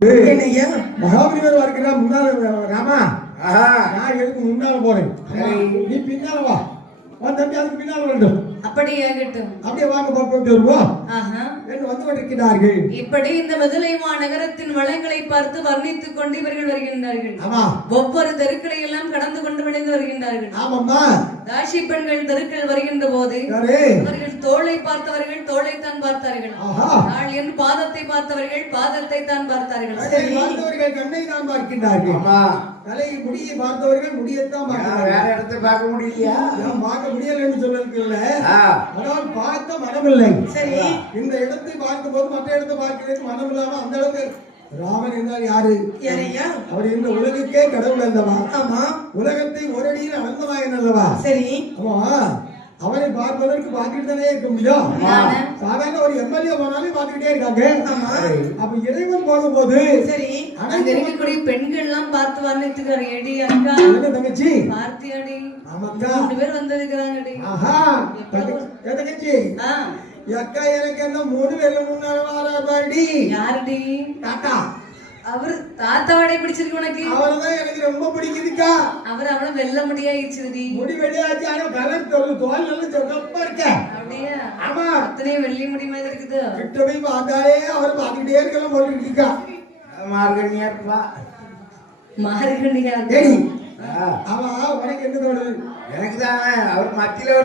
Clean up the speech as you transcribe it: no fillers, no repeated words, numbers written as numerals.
மகாபலிவர் வருகிறா முன்னால ராமா. நான் எதுக்கு முன்னால போறேன், நீ பின்னால வா. தம்பி அதுக்கு பின்னால் வேண்டும். அப்படியே ஆகட்டும். அப்படியே வாங்க பார்ப்போம் வருவோம் என்று வந்து கொண்டிருக்கிறார்கள். இப்படி இந்த மதுரை மாநகரத்தின் வளங்களை பார்த்து வர்ணித்துக் கொண்டு இவர்கள் வருகின்றார்கள். ஆமா, ஒவ்வொரு தெருக்களை எல்லாம் கடந்து கொண்டு விளைந்து வருகின்றார்கள். ஆமாம்மா, தாசி பெண்கள் தெருக்கள் வருகின்ற போது அவர்கள் தோளை பார்த்தவர்கள் தோளை தான் பார்த்தார்கள். நாள் என் பாதத்தை பார்த்தவர்கள் பாதத்தை தான் பார்த்தார்கள். கண்ணை தான் பார்க்கின்றார்கள். தலை முடியை பார்த்தவர்கள் முடியத்தான் பார்க்கிறார்கள். வேற இடத்தை பார்க்க முடியலையா? பார்க்க முடியல என்று சொல்லிருக்கல, ஆனால் பார்க்க மனமில்லை. சரி, இந்த இடத்தை பார்க்கும் போது மற்ற இடத்தை பார்க்கிறதுக்கு மனம் இல்லாம அந்த அளவுக்கு. ராமன் என்றால் யாரு? அவர் இந்த உலகுக்கே கடவுள் அல்லவா? ஆமா, உலகத்தை ஒரு அடியில் அளந்தவாயன் அல்லவா? சரி, ஆமா, அவரை பார்ப்பதற்கு பார்த்துட்டு தானே இருக்க முடியும். சாதாரண ஒரு எம்எல்ஏ போனாலும் பார்த்துக்கிட்டே இருக்காங்க. அப்ப இறைவன் போகும்போது சரி, அங்க இருக்கக்கூடிய பெண்கள் எல்லாம் பார்த்து வர்ணித்துக்காரு. எடி அக்கா, தங்கச்சி பார்த்தியாடி? ஆமாக்கா, 2 பேர் வந்திருக்கிறாங்கடி. ஆஹா, தங்கச்சி அக்கா, எனக்கு என்ன 3 பேர்ல முன்னால வாராடி. யாருடி? தாத்தா. அவர் தாத்தாவோட பிடிச்சிருக்கு உனக்கு? அவர்தான் எனக்கு ரொம்ப பிடிக்குதுக்கா. அவர் அவள வெல்ல முடியாயிடுச்சுடி. முடி வெள்ளையாச்சு, ஆனா கலர் தோல் நல்ல சொகப்பா இருக்க. அப்படியே? ஆமா, அத்தனையும் வெள்ளி முடி மாதிரி இருக்குது. கிட்ட போய் பார்த்தாலே அவர் பார்த்துக்கிட்டே இருக்கலாம் போல இருக்கா. மார்கனியா இருப்பா. மார்கனியா? அவன் உனக்கு என்ன தோணுது? எனக்கு தான் அவர் மத்தியில